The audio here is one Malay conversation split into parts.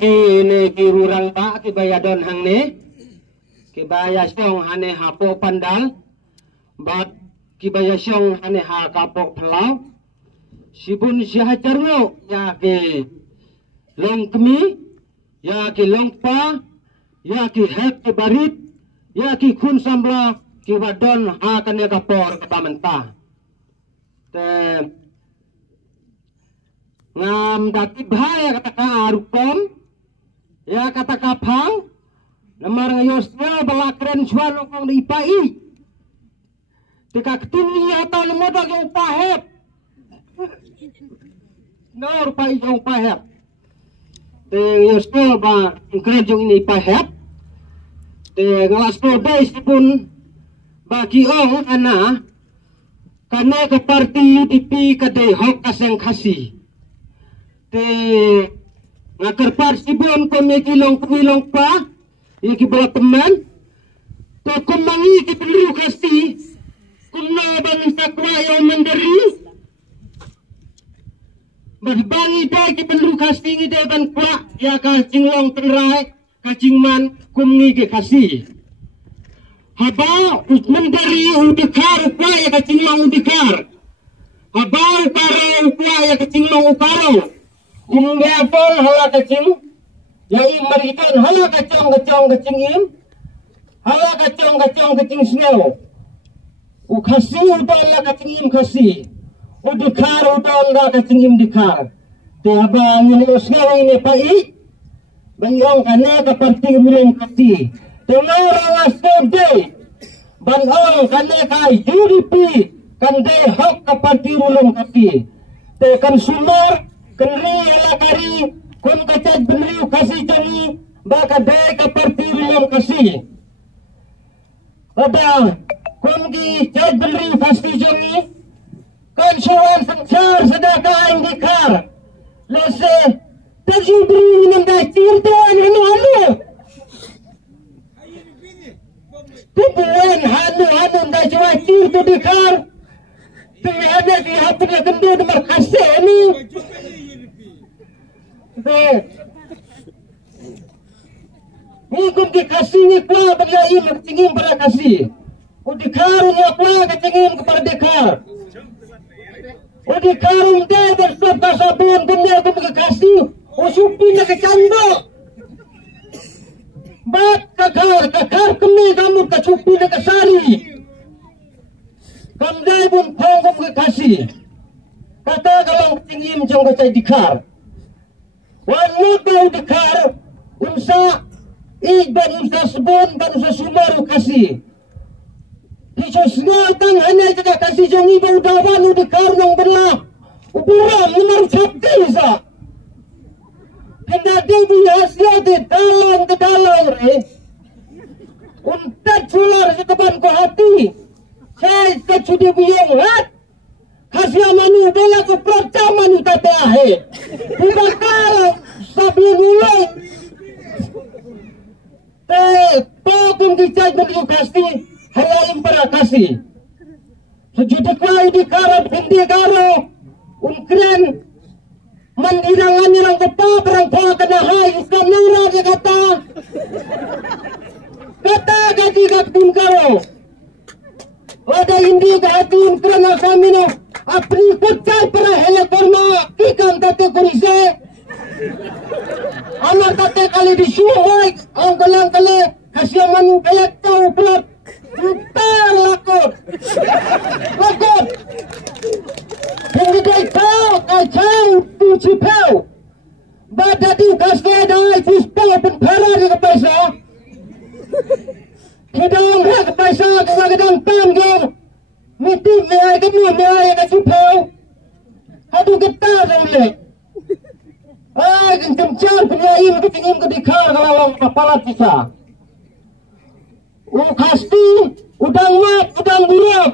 ki rurang ba ki bayadon hang ne ki baya syong hane hapo pandal bat ki baya syong hane ha kapo pelau sibun syahacarno ya ki long kemi ya ki long pa ya ki hek ki barit ya ki kun sambla ki wadon ha kane kapor ke pamenta te ngam dati bahaya kata ka arupom ya kata ka phang lamar ngayosnya balakren swalo kong dipai tika ketuni atau lemoda yang upahep no rupai yang upahep te ngayosnya ba kren yang ini upahep te ngalas ko dai pun bagi ong ana karena ke parti UDP kadai hok kaseng kasih te ngakar parsibon komiti long pa iki bala teman to kumangi ki perlu kasih kunna bang sakwa yang mandiri berbangi dai ki perlu kasih ngi dai ban kwa ya ka cinglong tenrai ka cingman kumni ki kasih haba mandiri udikar kwa ya ka cinglong udikar haba ukaro kwa ya ka cinglong ukaro kumngia pol hala kacing yai marikan hala kacang kacing im hala kacang kacing snow ukasi udon la kacing im kasi udikar udon la kacing im dikar te abang ini snow ini pai bangong kana ka parti mulem kasi te orang asode bangong kana kai UDP kan dai hak ka parti mulem kasi te consumer kenri ala kari kun kacat benriu kasih jani baka dai ka parti yang kasih ada kun ki cat benriu kasih jani kan suan sangsar sedaka indikar lese tajubri minum dacir tuan hanu tubuan hanu dacir tu dikar tu ada di hapuna kendu demar kasih ni Ngikut dikasih ni kwa bagi makcingin pada kasih. Udikarun ya kwa kacingin kepada dekar. Udikarun deh bersab kasabun dunia tu bagi kasih. Usupin nak kecandok. Bat kakar kemi kamu kecupin nak kesari. Kamdai pun panggung bagi kasih. Kata kalau kacingin macam kacai dikar. Wanut bau dekar unsa iban unsa sebon ban unsa sumaru kasih kisos ngatang hanya jaga kasih jongi bau dawan dekar nong belah uburam nomor sabti sa kena dewi hasil di dalang re untat sular sa taban ko hati saya kecudi biyong hat kasih manu bela ko pertama manu tatahe bakal sabun ulang te pokong dicaj menuju kasih halaim para kasih sejuta kali di karab hindi karo unkren mandirangan nilang kepa perang poa kenahay islam nangra dia kata gaji kapun karo ada hindi kahatun kerana kami no apni kucai para hele korma kikam tate kurise amar tate kali disuhai ang kalang kali kasyaman belak tau pelak entar lakot hindi day tau kacau tuci pau badadi kasya dai puspau penpara di kepaisa kidang hak kepaisa kewagadang tanggong miti meai kenu meai kasupau hadu getar oleh kencang penyaim ketingin kedikar kalau kepala kita ukasti udang mat udang buruk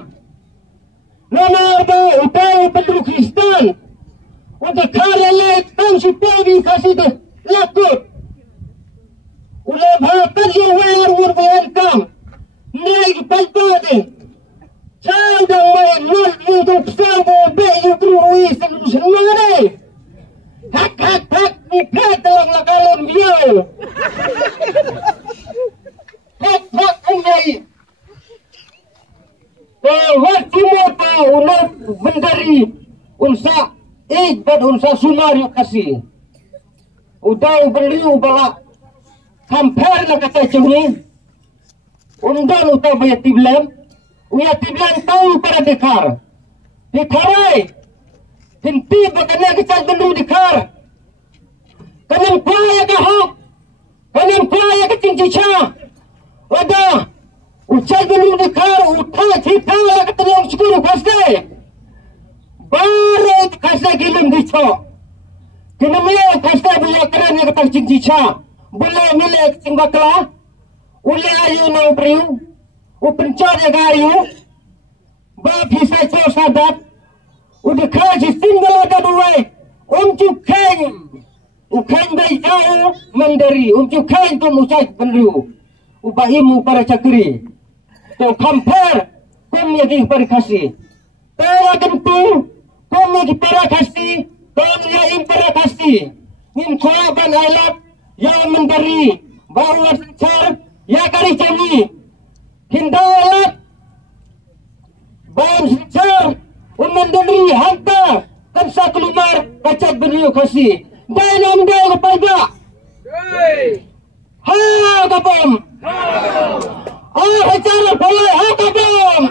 nomor upau penduduk Kristen untuk karya tang supawi kasih deh lakut ulah bahkan yang war welcome naik palpa deh Candang main nol untuk sabo be you true is semua deh hak bukan dalam lakalan dia. Hak umai. Waktu moto unang bendari unsa bad unsa sumario kasih. Udah beli ubah hampir na kata cumi. Undan utah bayat tiblan. Uya tiblan tahu para dekar. Dikarai. Henti bakana kita beli dekar. Kanam kuaya kahok. Kanam kuaya kecincica. Wadah. Ucai beli dekar. Utah cita lah ketelong syukur kasih. Baru kasih giling dicok. Kenapa kasih boleh kerana kata cincica. Boleh milik cimbaklah. Uli ayu na ubriu, upencor jaga ayu, bab hisai cor sadat, udekaj singgala daduai, ukeng bai jauh mandiri, keng tu musai benriu, ubahimu para cakri, tu kampar, kum yagi para kasih, para gentu, kum yagi para kasih, kum yagi para kasih, nim kuaban ailat, yang mandiri, baru wajar. Ya kari cami hindalat bawang secar umandiri hantar kan sa kelumar kacat beriu kasih dai nam dai kepada ha kabom acara boleh ha kabom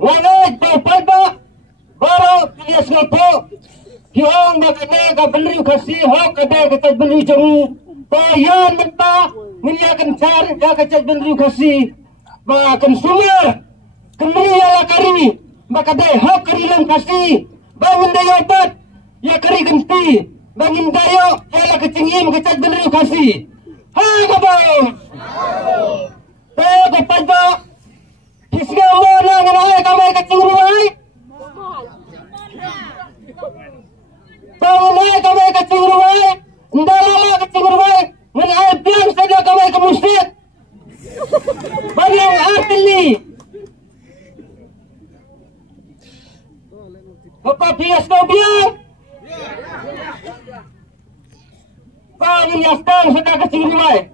Wanai kepada baru bias ngapo Kiong makana ka beli kasih hok ada kata beli jemu bayan mentah menyakan cari ya kata beli kasih makan sumber kembali ya kari maka dai hok kari lang kasih bangun dayo bat ya kari genti bangun dayo ya la kecingim kata beli kasih ha kabang ta pada kisga mo na ngai kamay kecing ruai Pangunai kamay kecing ruai, ndalala kecing ruai, menai biang saja kamay kemusik. Banyak artili. Apa bias kau biang? Pangun yastang saja kecing ruai.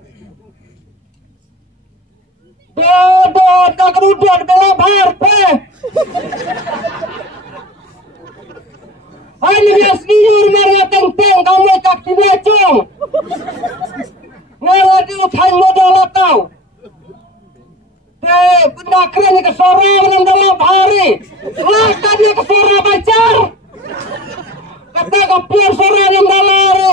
Dodo tak kerudut dalam harpe. Ini dia senior marah teng-teng kamu tak tinacong. Ngawa di utai modal atau. Benda keren ni kesora menang dalam hari. Lakan ni kesora bacar. Kata kapiar sora yang dalam hari.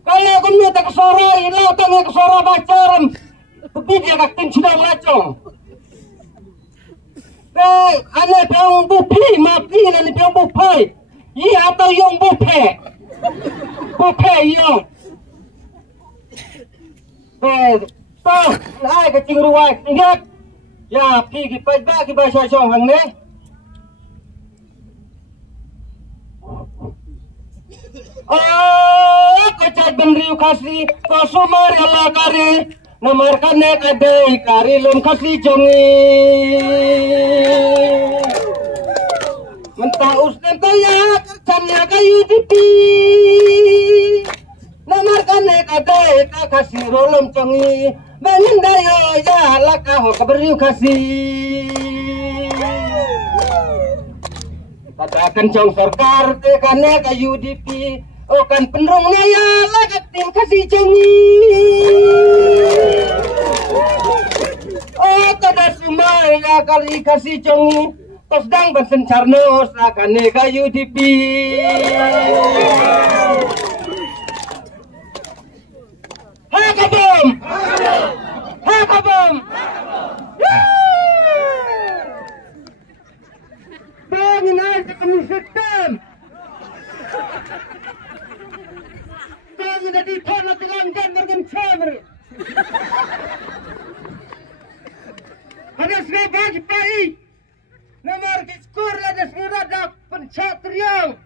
Kalau kamu tak kesora, lakan ni kesora bacar. Tapi dia kaktin sudah melacong. Ane piang bupi, mapi ane piang bupai. Iya atau yang bupe, bupe yang. Toh, naik ke cing ruai, ingat. Ya, pergi pada ke bahasa Jong hang ne. Kacat bendriu kasih, kosumar ala kari. Namarkan nek adai kari lom kasih jongi. Mentah usden kaya kerjanya kayu dipi. Namarkan nek adai kasih rolom jongi. Bangun dayo ya laka ho kaberiu kasih. Katakan jong sarkar tekane kayu dipi. Oh kan penrong ya lakatin kasih jongi. Oh kada sumai ya kali kasih jongi. Tos dang bansen carno sakane kayu dipi. Ha kabom. Ha kabom. Bangun aja kami setem. Sudah ditolak dilanggan dengan camer. Ada sebab baik. Nomor skor ada serat dak pencatriang.